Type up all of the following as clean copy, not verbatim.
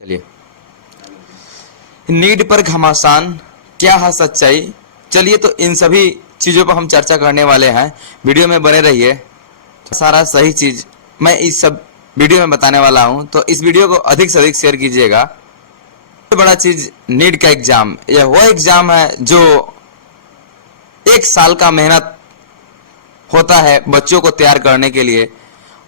चलिए, नीड पर घमासान, क्या है सच्चाई। चलिए, तो इन सभी चीजों पर हम चर्चा करने वाले हैं। वीडियो में बने रहिए। सारा सही चीज मैं इस सब वीडियो में बताने वाला हूं, तो इस वीडियो को अधिक से अधिक शेयर कीजिएगा। सबसे बड़ा चीज नीट का एग्जाम, यह वो एग्जाम है जो एक साल का मेहनत होता है बच्चों को तैयार करने के लिए।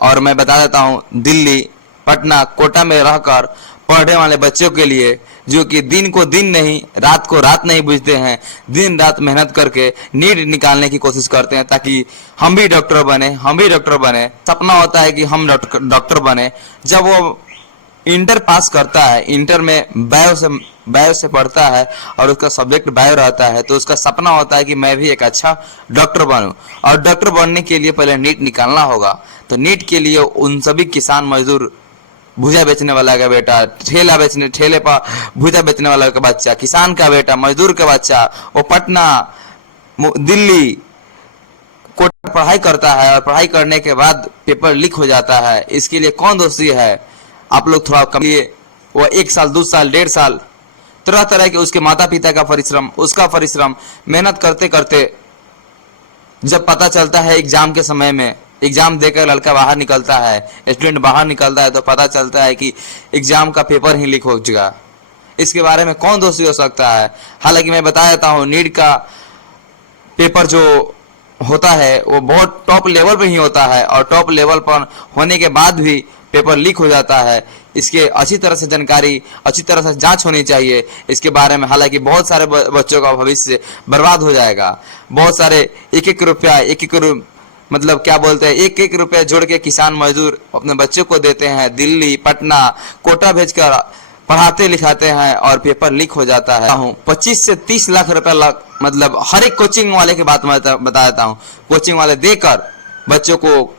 और मैं बता देता हूं, दिल्ली, पटना, कोटा में रहकर पढ़ने वाले बच्चों के लिए, जो कि दिन को दिन नहीं, रात को रात नहीं बुझते हैं, दिन रात मेहनत करके नीट निकालने की कोशिश करते हैं ताकि हम भी डॉक्टर बने। सपना होता है कि हम डॉक्टर बने। जब वो इंटर पास करता है, इंटर में बायो से पढ़ता है और उसका सब्जेक्ट बायो रहता है, तो उसका सपना होता है कि मैं भी एक अच्छा डॉक्टर बनूं। और डॉक्टर बनने के लिए पहले नीट निकालना होगा। तो नीट के लिए उन सभी किसान मजदूर, भुजा बेचने वाला का बेटा, ठेले पर भुजा बेचने वाला का बच्चा, किसान का बेटा, मजदूर का बच्चा, वो पटना, दिल्ली, कोटा पढ़ाई करता है और पढ़ाई करने के बाद पेपर लीक हो जाता है। इसके लिए कौन दोषी है? आप लोग थोड़ा कम लिए। वो 1 साल, 2 साल, 1.5 साल, तरह तरह के उसके माता पिता का परिश्रम, उसका परिश्रम, मेहनत करते करते जब पता चलता है एग्जाम के समय में, एग्जाम देकर लड़का बाहर निकलता है, स्टूडेंट बाहर निकलता है, तो पता चलता है कि एग्जाम का पेपर ही लीक हो चुका। इसके बारे में कौन दोषी हो सकता है? हालांकि मैं बता देता हूँ, नीट का पेपर जो होता है वो बहुत टॉप लेवल पे ही होता है, और टॉप लेवल पर होने के बाद भी पेपर लीक हो जाता है। इसके अच्छी तरह से जानकारी, अच्छी तरह से जांच होनी चाहिए इसके बारे में। हालांकि बहुत सारे बच्चों का भविष्य बर्बाद हो जाएगा। बहुत सारे एक एक रुपया जोड़ के किसान मजदूर अपने बच्चों को देते हैं, दिल्ली, पटना, कोटा भेजकर पढ़ाते लिखाते हैं और पेपर लीक हो जाता है। 25 से 30 लाख रुपया मतलब हर एक कोचिंग वाले की बात मैं बता देता हूँ। कोचिंग वाले देकर बच्चों को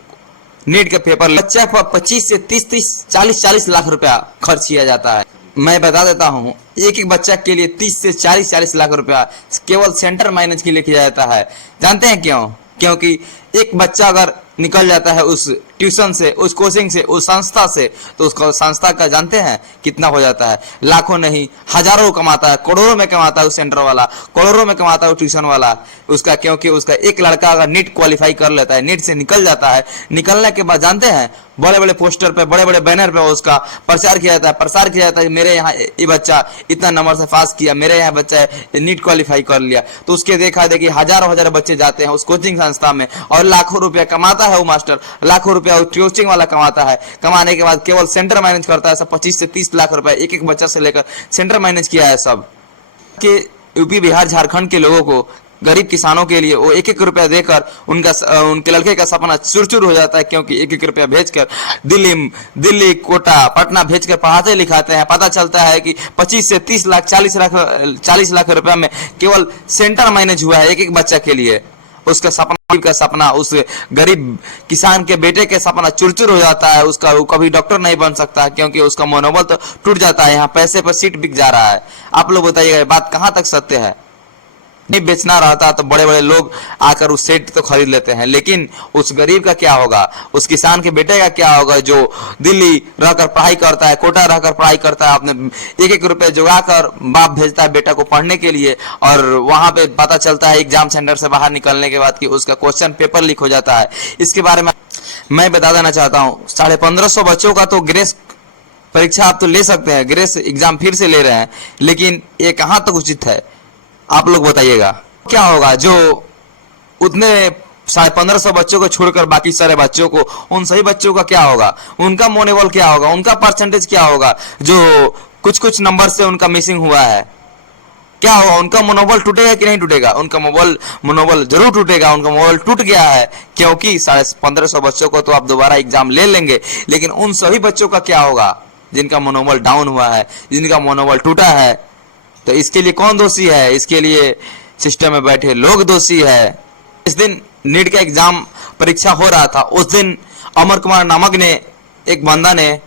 नीट के पेपर, बच्चे पर 25 से 30 40 लाख रुपया खर्च किया जाता है। मैं बता देता हूँ, एक एक बच्चा के लिए 30 से 40 लाख रुपया केवल सेंटर मैनेज के लिए किया जाता है। जानते हैं क्यों? क्योंकि एक बच्चा अगर निकल जाता है उस ट्यूशन से, उस कोचिंग से, उस संस्था से, तो उसका संस्था का जानते हैं कितना हो जाता है? लाखों नहीं, हजारों कमाता है, करोड़ों में कमाता है उस सेंटर वाला, करोड़ों में कमाता है ट्यूशन वाला उसका। क्योंकि उसका एक लड़का अगर नीट क्वालिफाई कर लेता है, नीट से निकल जाता है, निकलने के बाद जानते हैं बड़े बड़े पोस्टर पे, बड़े बड़े बैनर पे उसका प्रचार किया जाता है, मेरे यहाँ ये बच्चा इतना नंबर से पास किया, मेरे यहाँ बच्चा नीट क्वालिफाई कर लिया। तो उसके देखा देखी हजारों बच्चे जाते हैं उस कोचिंग संस्था में और लाखों रुपया कमाता है वो मास्टर, लाखों रुपया कोचिंग वाला कमाता है। कमाने के बाद केवल सेंटर मैनेज करता है। सब 25 से 30 लाख रुपए एक एक बच्चा से लेकर सेंटर मैनेज किया है। सब के यूपी, बिहार, झारखंड के लोगों को, गरीब किसानों के लिए वो एक रुपया देकर उनके लड़के का सपना चूर हो जाता है। क्योंकि एक रुपया भेजकर दिल्ली, कोटा, पटना भेजकर पढ़ाते लिखाते हैं। पता चलता है कि 25 से 30 लाख, 40 लाख रुपया में केवल सेंटर मैनेज हुआ है एक बच्चा के लिए। उसका सपना, उस गरीब किसान के बेटे के सपना चूर हो जाता है। उसका वो कभी डॉक्टर नहीं बन सकता, क्योंकि उसका मनोबल तो टूट जाता है। यहाँ पैसे पर सीट बिक जा रहा है। आप लोग बताइएगा, बात कहाँ तक सत्य है? नहीं बेचना रहता तो बड़े बड़े लोग आकर उस सेट तो खरीद लेते हैं, लेकिन उस गरीब का क्या होगा? उस किसान के बेटे का क्या होगा जो दिल्ली रहकर पढ़ाई करता है, कोटा रहकर पढ़ाई करता है, अपने एक रुपए जुगाकर बाप भेजता है बेटा को पढ़ने के लिए, और वहां पे पता चलता है एग्जाम सेंटर से बाहर निकलने के बाद कि उसका क्वेश्चन पेपर लीक हो जाता है। इसके बारे में मैं बता देना चाहता हूँ, 1550 बच्चों का तो ग्रेस परीक्षा आप तो ले सकते हैं, ग्रेस एग्जाम फिर से ले रहे हैं, लेकिन ये कहाँ तक उचित है? आप लोग बताइएगा। क्या होगा जो उतने 1550 बच्चों को छोड़कर बाकी सारे बच्चों को, उन सही बच्चों का क्या होगा? उनका मनोबल क्या होगा? उनका परसेंटेज क्या होगा जो कुछ नंबर से उनका मिसिंग हुआ है? क्या होगा? उनका मनोबल टूटेगा कि नहीं टूटेगा? उनका मनोबल जरूर टूटेगा। उनका मनोबल टूट गया है, क्योंकि 1550 बच्चों को तो आप दोबारा एग्जाम ले लेंगे, लेकिन उन सभी बच्चों का क्या होगा जिनका मनोबल डाउन हुआ है, जिनका मनोबल टूटा है? तो इसके लिए कौन दोषी है? इसके लिए सिस्टम में बैठे लोग दोषी है। इस दिन नीट का एग्जाम परीक्षा हो रहा था, उस दिन अमर कुमार नामक ने, एक बंदा ने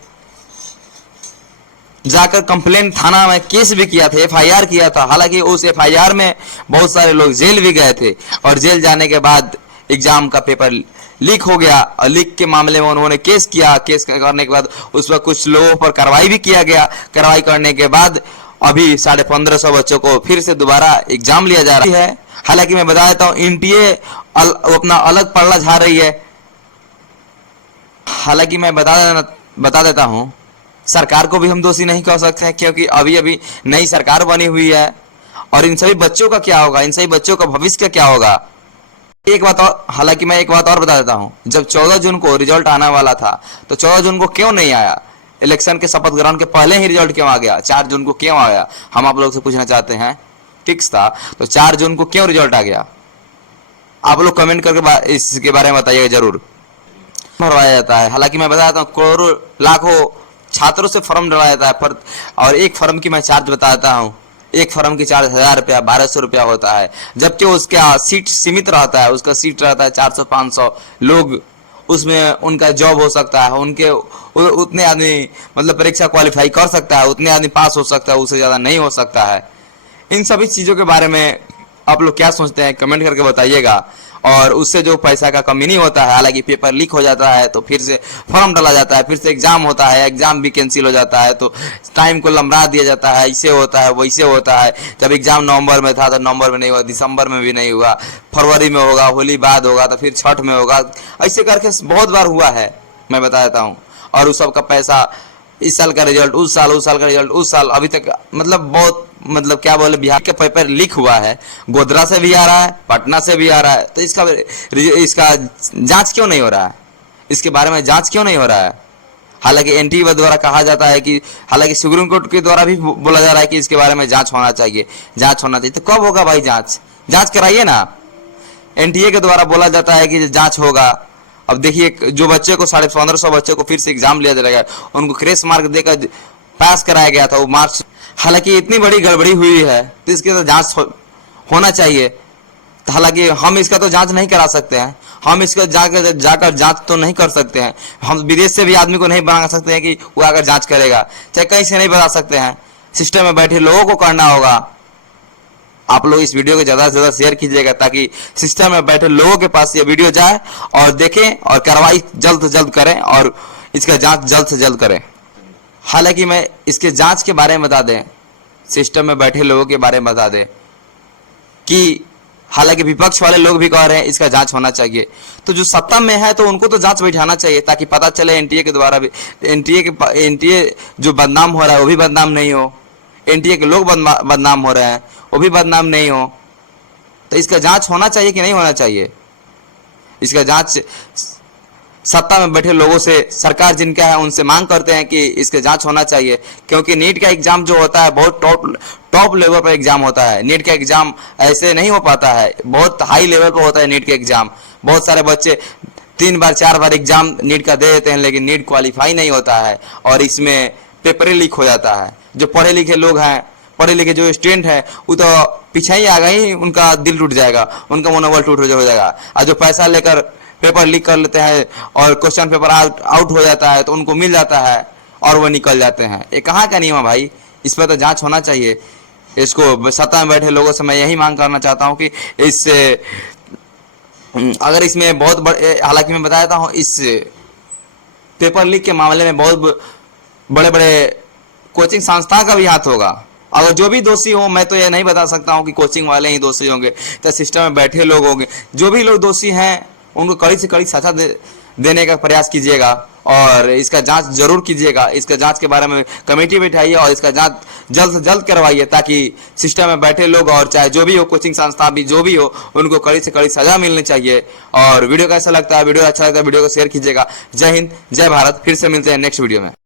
जाकर कंप्लेंट थाना में केस भी किया था, एफआईआर किया था। हालांकि उस एफआईआर में बहुत सारे लोग जेल भी गए थे, और जेल जाने के बाद एग्जाम का पेपर लीक हो गया और लीक के मामले में उन्होंने केस किया। केस करने के बाद उस पर कुछ लोगों पर कार्रवाई भी किया गया। कार्रवाई करने के बाद अभी 1550 बच्चों को फिर से दोबारा एग्जाम लिया जा रहा है। हालांकि मैं बता देता हूँ एनटीए अपना अलग पल्ला झाड़ रही है। हालांकि मैं बता देता हूँ सरकार को भी हम दोषी नहीं कह सकते हैं, क्योंकि अभी अभी नई सरकार बनी हुई है और इन सभी बच्चों का क्या होगा, इन सभी बच्चों का भविष्य का क्या होगा। एक बात और, हालांकि मैं एक बात और बता देता हूँ, जब 14 जून को रिजल्ट आने वाला था तो 14 जून को क्यों नहीं आया? इलेक्शन के शपथ ग्रहण के पहले ही रिजल्ट क्यों आ गया? 4 जून को क्यों आया? हम आप लोग से पूछना चाहते हैं। फिक्स था तो 4 जून को क्यों रिजल्ट आ गया? आप लोग कमेंट करके इसके बारे में बताइएगा जरूर। भरवाया जाता है, हालांकि मैं बताता हूँ करोड़ों लाखों छात्रों से फॉर्म डलवाया जाता है पर, और एक फॉर्म की मैं चार्ज बताता हूँ। एक फॉर्म की चार्ज 1000 रुपया 1200 रुपया होता है, जबकि उसका सीट सीमित रहता है। उसका सीट रहता है 400-500 लोग, उसमें उनका जॉब हो सकता है। उनके उतने आदमी मतलब परीक्षा क्वालिफाई कर सकता है, उतने आदमी पास हो सकता है, उससे ज़्यादा नहीं हो सकता है। इन सभी चीज़ों के बारे में आप लोग क्या सोचते हैं कमेंट करके बताइएगा। और उससे जो पैसा का कमी नहीं होता है, हालांकि पेपर लीक हो जाता है तो फिर से फॉर्म डाला जाता है, फिर से एग्जाम होता है, एग्जाम भी कैंसिल हो जाता है तो टाइम को लंबा दिया जाता है। ऐसे होता है वैसे होता है। जब एग्जाम नवंबर में था तो नवंबर में नहीं हुआ, दिसंबर में भी नहीं हुआ, फरवरी में होगा, होली बाद होगा तो फिर छठ में होगा। ऐसे करके बहुत बार हुआ है, मैं बता देता हूँ। और उस सब का पैसा, इस साल का रिजल्ट उस साल, उस साल का रिजल्ट उस साल, अभी तक मतलब बहुत मतलब क्या बोले, बिहार का पेपर लीक हुआ है, गोधरा से भी आ रहा है, पटना से भी आ रहा है। तो इसका जांच क्यों नहीं हो रहा है? इसके बारे में जांच क्यों नहीं हो रहा है? हालांकि एनटीए द्वारा कहा जाता है कि, हालांकि सुप्रीम कोर्ट के द्वारा भी बोला जा रहा है कि इसके बारे में जांच होना चाहिए, जांच होना चाहिए। तो कब होगा भाई जांच? जांच कराइए ना। एनटीए के द्वारा बोला जाता है कि जांच होगा। अब देखिए जो बच्चे को 1550 बच्चे को फिर से एग्जाम लिया जाएगा, उनको क्रेश मार्क देकर पास कराया गया था वो मार्क्स। हालांकि इतनी बड़ी गड़बड़ी हुई है तो इसकी तो जांच होना चाहिए। तो हालांकि हम इसका तो जांच नहीं करा सकते हैं, हम इसका जाकर जांच तो नहीं कर सकते हैं। हम विदेश से भी आदमी को नहीं बना सकते हैं कि वो आकर जांच करेगा, चाहे कहीं से नहीं बता सकते हैं। सिस्टम में बैठे लोगों को करना होगा। आप लोग इस वीडियो को ज़्यादा से ज़्यादा शेयर कीजिएगा ताकि सिस्टम में बैठे लोगों के पास ये वीडियो जाए और देखें और कार्रवाई जल्द से जल्द करें और इसका जांच जल्द से जल्द करें। हालांकि मैं इसके जांच के बारे में बता दें, सिस्टम में बैठे लोगों के बारे में बता दें कि हालांकि विपक्ष वाले लोग भी कह रहे हैं इसका जांच होना चाहिए, तो जो सत्ता में है तो उनको तो जांच बैठाना चाहिए ताकि पता चले एनटीए के द्वारा भी, एनटीए जो बदनाम हो रहा है वो भी बदनाम नहीं हो, एनटीए के लोग बदनाम हो रहे हैं वो भी बदनाम नहीं हो। तो इसका जांच होना चाहिए कि नहीं होना चाहिए? इसका जांच सत्ता में बैठे लोगों से, सरकार जिनका है उनसे मांग करते हैं कि इसका जांच होना चाहिए, क्योंकि नीट का एग्जाम जो होता है बहुत टॉप लेवल पर एग्जाम होता है। नीट का एग्जाम ऐसे नहीं हो पाता है, बहुत हाई लेवल पर होता है नीट का एग्जाम। बहुत सारे बच्चे 3 बार 4 बार एग्जाम नीट का दे देते हैं लेकिन नीट क्वालिफाई नहीं होता है और इसमें पेपर लीक हो जाता है। जो पढ़े लिखे लोग हैं, पढ़े लिखे जो स्टूडेंट है वो तो पीछे ही आ गए, उनका दिल टूट जाएगा, उनका मनोबल टूट हो जाएगा। और जो पैसा लेकर पेपर लीक कर लेते हैं और क्वेश्चन पेपर आउट हो जाता है तो उनको मिल जाता है और वो निकल जाते हैं। ये कहाँ का नियम है भाई? इस पर तो जांच होना चाहिए। इसको सत्ता में बैठे लोगों से मैं यही मांग करना चाहता हूँ कि इससे अगर इसमें बहुत बड़े, हालांकि मैं बता देता हूँ इस पेपर लीक के मामले में बहुत बड़े बड़े कोचिंग संस्था का भी हाथ होगा। अगर जो भी दोषी हो, मैं तो ये नहीं बता सकता हूँ कि कोचिंग वाले ही दोषी होंगे, तो सिस्टम में बैठे लोग होंगे। जो भी लोग दोषी हैं उनको कड़ी से कड़ी सजा देने का प्रयास कीजिएगा और इसका जांच जरूर कीजिएगा। इसका जांच के बारे में कमेटी बैठाइए और इसका जांच जल्द से जल्द करवाइए ताकि सिस्टम में बैठे लोग और चाहे जो भी हो, कोचिंग संस्था भी जो भी हो, उनको कड़ी से कड़ी सजा मिलनी चाहिए। और वीडियो कैसा लगता है? वीडियो अच्छा लगता है वीडियो को शेयर कीजिएगा। जय हिंद, जय भारत। फिर से मिलते हैं नेक्स्ट वीडियो में।